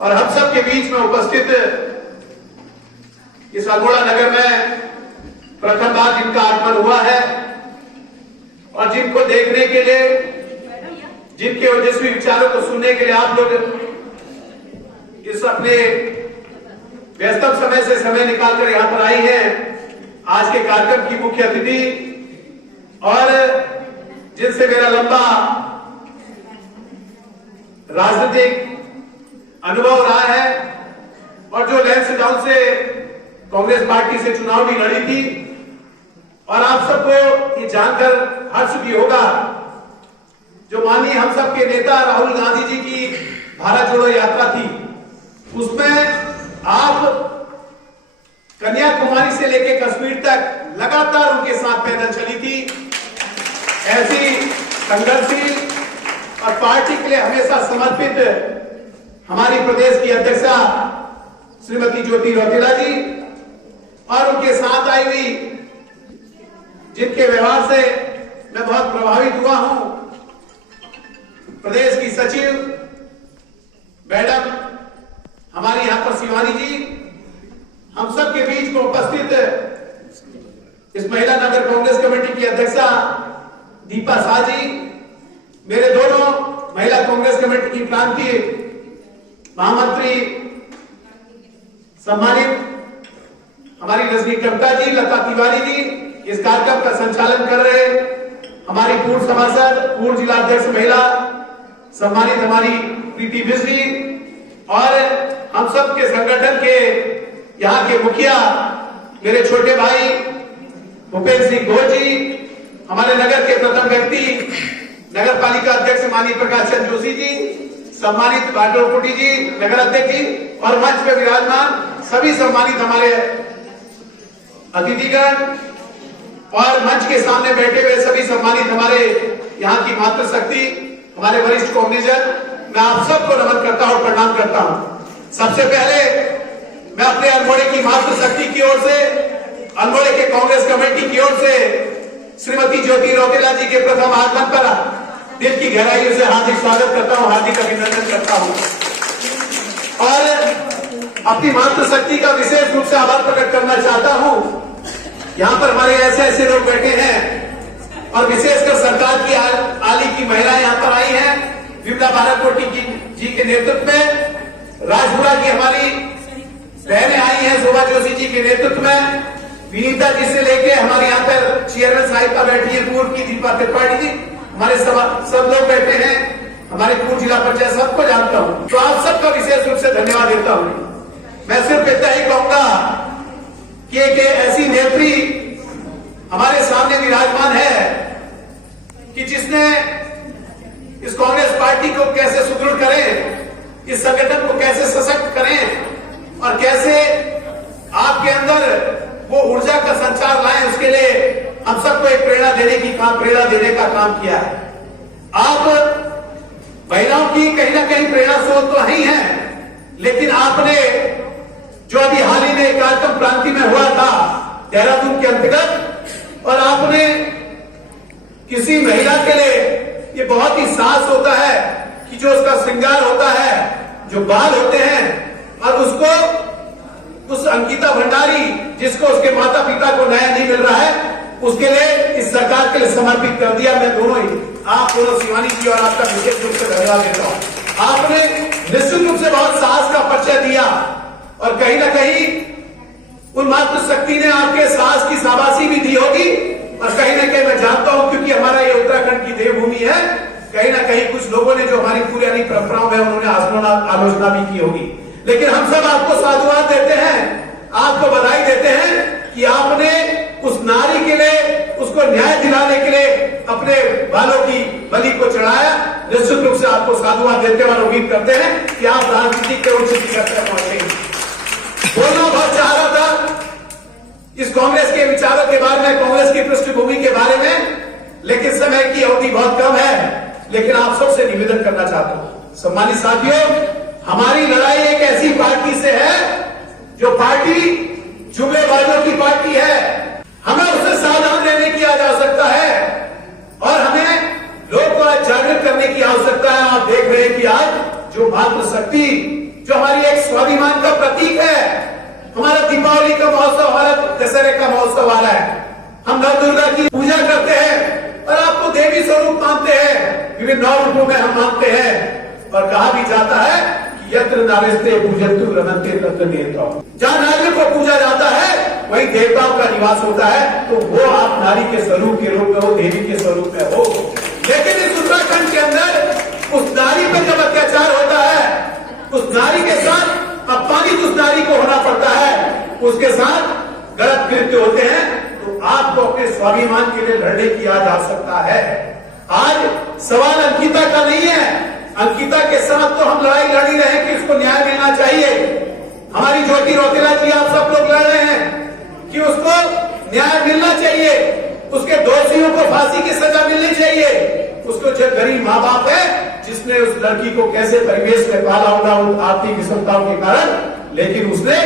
और हम सब के बीच में उपस्थित इस अल्मोड़ा नगर में प्रथम बार जिनका आगमन हुआ है और जिनको देखने के लिए, जिनके ओजस्वी विचारों को सुनने के लिए आप लोग इस अपने व्यस्तम समय से समय निकालकर यहां पर आई हैं। आज के कार्यक्रम की मुख्य अतिथि और जिनसे मेरा लंबा राजनीतिक अनुभव रहा है और जो लैंसडाउन से कांग्रेस पार्टी से चुनाव भी लड़ी थी, और आप सबको ये जानकर हर्ष भी होगा जो माननीय हम सब के नेता राहुल गांधी जी की भारत जोड़ो यात्रा थी, उसमें आप कन्याकुमारी से लेकर कश्मीर तक लगातार उनके साथ पैदल चली थी। ऐसी संघर्षशील और पार्टी के लिए हमेशा समर्पित हमारी प्रदेश की अध्यक्षा श्रीमती ज्योति रौतेला जी और उनके साथ आई हुई जिनके व्यवहार से मैं बहुत प्रभावित हुआ हूं, प्रदेश की सचिव मैडम हमारी यहां पर शिवानी जी, हम सब के बीच में उपस्थित इस महिला नगर कांग्रेस कमेटी की अध्यक्षा दीपा शाह जी, मेरे दोनों महिला कांग्रेस कमेटी की प्रांतीय महामंत्री सम्मानित हमारी रजनी टम्टा जी, लता तिवारी जी, इस कार्यक्रम का संचालन कर रहे हमारी पूर्व सभासद, पूर्व जिला अध्यक्ष महिला सम्मानित हमारी प्रीति बिष्ट जी, और हम सब के संगठन के यहाँ के मुखिया मेरे छोटे भाई भूपेंद्र सिंह घोष जी, हमारे नगर के प्रथम व्यक्ति नगर पालिका अध्यक्ष माननीय प्रकाश चंद्र जोशी जी, सम्मानित बाटोपुटी जी नगर अध्यक्ष जी, और मंच में विराजमान सभी सम्मानित हमारे अतिथिगण और मंच के सामने बैठे हुए सभी सम्मानित हमारे यहाँ की मातृशक्ति, हमारे वरिष्ठ कांग्रेसजन, मैं आप सबको नमन करता हूँ, प्रणाम करता हूँ। सबसे पहले मैं अपने अल्मोड़े की मातृशक्ति की ओर से, अल्मोड़े के कांग्रेस कमेटी की ओर से श्रीमती ज्योति रौतेला जी के प्रथम आगमन पर दिल की गहराइयों से हार्दिक स्वागत करता हूँ, हार्दिक अभिनंदन करता हूँ और अपनी मातृशक्ति का विशेष रूप से आभार प्रकट करना चाहता हूँ। यहाँ पर हमारे ऐसे ऐसे लोग बैठे हैं और विशेषकर सरकार की आली की महिलाएं यहाँ पर आई हैं, विमला बाराकोटी जी के नेतृत्व में, राजपुरा की हमारी बहनें आई हैं शोभा जोशी जी के नेतृत्व में, विनीता जी से लेके हमारे यहाँ पर चेयरमैन साहिबा बैठी है पूर्व की दीपा त्रिपाठी जी, हमारे सब लोग बैठे हैं, हमारे पूर्व जिला पंचायत, सबको जानता हूँ, तो आप सबका विशेष रूप से धन्यवाद देता हूँ। मैं सिर्फ इतना ही कहूंगा कि एक ऐसी नेत्री हमारे सामने विराजमान है कि जिसने इस कांग्रेस पार्टी को कैसे सुदृढ़ करें, इस संगठन को कैसे सशक्त करें और कैसे आपके अंदर वो ऊर्जा का संचार लाएं, उसके लिए हम सबको एक प्रेरणा देने का काम किया है। आप महिलाओं की कहीं ना कहीं प्रेरणा स्रोत तो ही है, लेकिन आपने जो अभी हाल ही में एक कार्यक्रम प्रांति में हुआ था देहरादून के अंतर्गत, और आपने किसी महिला के लिए ये बहुत ही साहस होता है कि जो उसका श्रृंगार होता है, जो बाल होते हैं, और उसको उस अंकिता भंडारी जिसको उसके माता पिता को न्याय नहीं मिल रहा है, उसके लिए इस सरकार के लिए समर्पित कर दिया। मैं दोनों ही, आप दोनों शिवानी जी और आपका विशेष रूप से धन्यवाद देता हूं। आपने निश्चित रूप से बहुत साहस का परिचय दिया और कहीं ना कहीं उन मातृशक्ति ने आपके साहस की शाबाशी भी दी होगी, और कहीं ना कहीं मैं जानता हूं क्योंकि हमारा ये उत्तराखंड की देवभूमि है, कहीं ना कहीं कुछ लोगों ने जो हमारी पुरानी परंपराओं में उन्होंने आलोचना भी की होगी, लेकिन हम सब आपको साधुवाद देते हैं, आपको बधाई देते हैं कि आपने उस नारी के लिए, उसको न्याय दिलाने के लिए अपने बालों की बलि को चढ़ाया। निश्चित रूप से आपको साधुवाद देते हैं और उम्मीद करते हैं कि आप राजनीति के उच्च शिखर तक पहुंचेंगे। बोलना बहुत चाह रहा था इस कांग्रेस के विचारों के बारे में, कांग्रेस की पृष्ठभूमि के बारे में, लेकिन समय की अवधि बहुत कम है, लेकिन आप सबसे निवेदन करना चाहता हूं, सम्मानित साथियों, हमारी लड़ाई एक ऐसी पार्टी से है जो पार्टी जुमलेबाजों की पार्टी है, हमें उससे सावधान रहने की आवश्यकता है और हमें लोग को जागृत करने की आवश्यकता है। आप देख रहे हैं कि आज जो मातृशक्ति जो हमारी एक स्वाभिमान का प्रतीक है। हमारा दीपावली का महोत्सव, हमारा दशहरे का महोत्सव आ रहा है। हम नव दुर्गा की पूजा करते हैं और आपको देवी स्वरूप मानते हैं, विभिन्न नौ रूपों में हम मानते हैं। और कहा भी जाता है कि यत्र नार्यस्ते पूजन्तु रमन्ते तत्र नेत्रौ, जहां नारियों को पूजा जाता है वही देवताओं का निवास होता है। तो वो आप नारी के स्वरूप के रूप में हो, देवी के स्वरूप में हो। लेकिन इस उत्तराखंड के अंदर उस नारी पर जब अत्याचार होता है, उस नारी के साथ अपमानित उस नारी को होना पड़ता है, उसके साथ गलत कृत्य होते हैं, तो आपको अपने स्वाभिमान के लिए लड़ने की आज आवश्यकता है। आज सवाल अंकिता का नहीं है। अंकिता के साथ तो हम लड़ाई लड़ ही रहे हैं कि उसको न्याय मिलना चाहिए। हमारी ज्योति रौतेला जी, आप सब लोग लड़ रहे हैं कि उसको न्याय मिलना चाहिए, उसके दोषियों को फांसी की सजा मिलनी चाहिए। उसको जो गरीब माँ बाप है, जिसने उस लड़की को कैसे परिवेश में पाला होगा उन आर्थिक विषमताओं के कारण, लेकिन उसने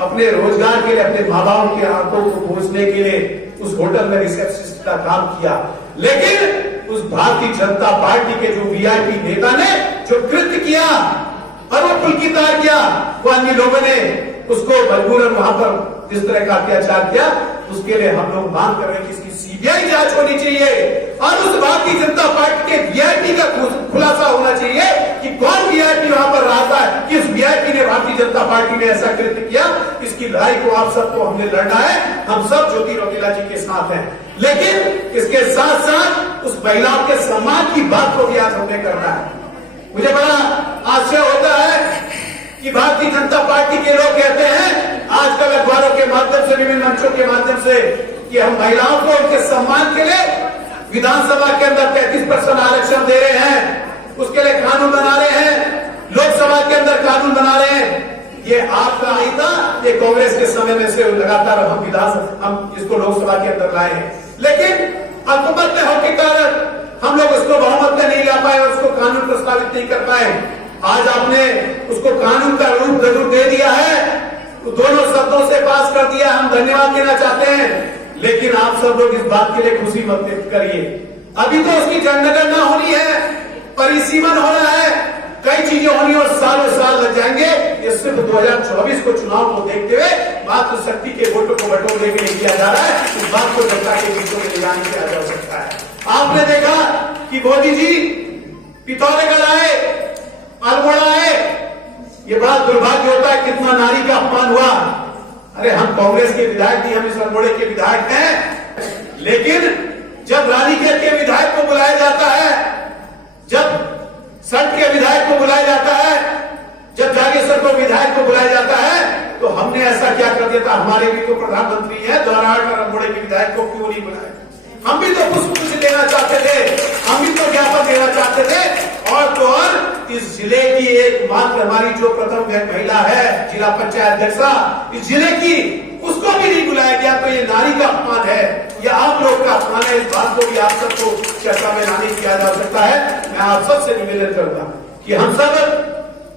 अपने रोजगार के लिए, अपने माँ बाप के आंखों को पोंछने के लिए उस होटल में रिसेप्शनिस्ट का काम किया। लेकिन उस भारतीय जनता पार्टी के जो वीआईपी नेता ने जो कृत्य किया और वो पुलकितार किया, वो अन्य लोगों ने उसको मजबूरन वहां पर जिस तरह का अत्याचार किया, उसके लिए हम लोग मांग कर रहे हैं कि इसकी सीबीआई जांच होनी चाहिए और उस भारतीय जनता पार्टी के वीआईपी का खुलासा होना चाहिए कि कौन वीआईपी वहां पर रहता है, किस वीआईपी ने भारतीय जनता पार्टी में ऐसा कृत्य किया। इसकी लड़ाई को आप सबको हमने लड़ना है। हम सब ज्योति रौतेला जी के साथ हैं, लेकिन इसके साथ साथ उस महिलाओं के सम्मान की बात को भी आज हमें करना है। मुझे बड़ा आश्चर्य होता है कि भारतीय जनता पार्टी के लोग कहते हैं आजकल अखबारों के माध्यम से, विभिन्न मंचों के माध्यम से, कि हम महिलाओं को उनके सम्मान के लिए विधानसभा के अंदर 33% आरक्षण दे रहे हैं, उसके लिए कानून बना रहे हैं, लोकसभा के अंदर कानून बना रहे हैं। ये आपका नहीं था, ये कांग्रेस के समय में से लगातार हम इसको लोकसभा के अंदर लाए हैं। लेकिन अल्पमत में होने के कारण हम लोग उसको बहुमत में नहीं ला पाए और उसको कानून प्रस्तावित नहीं कर पाए। आज आपने उसको कानून का रूप जरूर दे दिया है, तो दोनों शब्दों से पास कर दिया, हम धन्यवाद देना चाहते हैं। लेकिन आप सब लोग इस बात के लिए खुशी मत व्यक्त करिए। अभी तो उसकी जनगणना होनी है, परिसीमन होना है, कई चीजें होनी और सालों साल लग जाएंगे। ये सिर्फ 2024 को चुनाव को देखते हुए मातृशक्ति के वोटों को बटोरने के लिए किया जा रहा है। इस बात को जनता के बीचों में ले जाने किया जा सकता है। आपने देखा कि मोदी जी पिथौरागढ़ आए, अल्मोड़ा आए, ये बड़ा दुर्भाग्य होता है, कितना नारी का अपमान हुआ। अरे हम कांग्रेस के विधायक नहीं, हम इस अल्मोड़े के विधायक हैं। लेकिन जब रानीखेत के विधायक को बुलाया जाता है, जब सल्ट के विधायक को बुलाया जाता है, जब जागेश्वर को विधायक को बुलाया जाता है, तो हमने ऐसा क्या कर दिया था। हमारे भी तो प्रधानमंत्री है, दोराहाट और अल्मोड़े के विधायक को क्यों नहीं बुलाया। हम भी तो पुष्प देना चाहते थे, हम भी तो ज्ञापन देना चाहते थे। और तो और इस जिले की एकमात्र हमारी जो प्रथम महिला है, जिला पंचायत अध्यक्षा इस जिले की, उसको भी नहीं बुलाया गया। तो ये नारी का अपमान है, ये आप लोग का अपमान है। इस बात को भी आप सबको चर्चा में लाने किया जा सकता है। मैं आप सबसे निवेदन करूंगा कि हम सब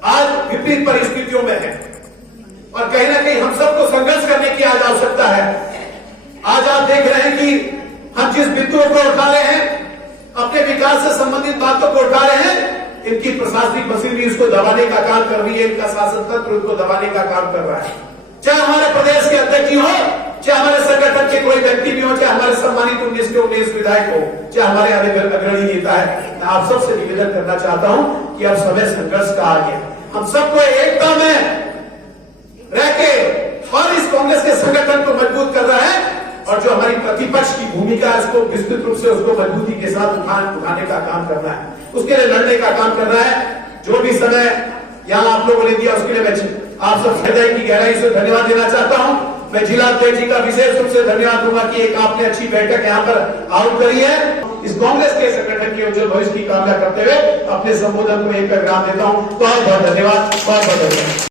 आज विपरीत परिस्थितियों में हैं और कहीं ना कहीं हम सबको संघर्ष करने की आज आवश्यकता है। आज आप देख रहे हैं कि हम जिस बिंदुओं को उठा रहे हैं, अपने विकास से संबंधित बातों को उठा रहे हैं, इनकी प्रशासनिक मशीनरी इसको दबाने का काम कर रही है, इनका शासन तंत्र उसको दबाने का काम कर रहा है। चाहे हमारे प्रदेश के अध्यक्ष जी हो, चाहे हमारे संगठन के कोई व्यक्ति भी हो, चाहे हमारे सम्मानित 19 के 19 विधायक हो, चाहे हमारे अग्रणी नेता है, मैं आप सबसे निवेदन करना चाहता हूं कि अब समय संघर्ष का आ गया। हम सबको एकता में रह के और इस कांग्रेस के संगठन को मजबूत कर रहा है और जो हमारी प्रतिपक्ष की भूमिका है उसको विस्तृत रूप से उसको मजबूती के साथ उठाने का काम करना है, उसके लिए लड़ने का काम करना है। जो भी समय यहाँ आप लोगों ने दिया उसके लिए मैं आप सब हृदय की गहराई से धन्यवाद देना चाहता हूँ। मैं जिला अध्यक्ष जी का विशेष रूप से धन्यवाद दूंगा कि एक आपने अच्छी बैठक यहाँ पर आउट करी है। इस कांग्रेस के संगठन के उज्जवल भविष्य की कामना करते हुए अपने संबोधन को एक विराम देता हूँ। बहुत बहुत धन्यवाद, बहुत बहुत धन्यवाद।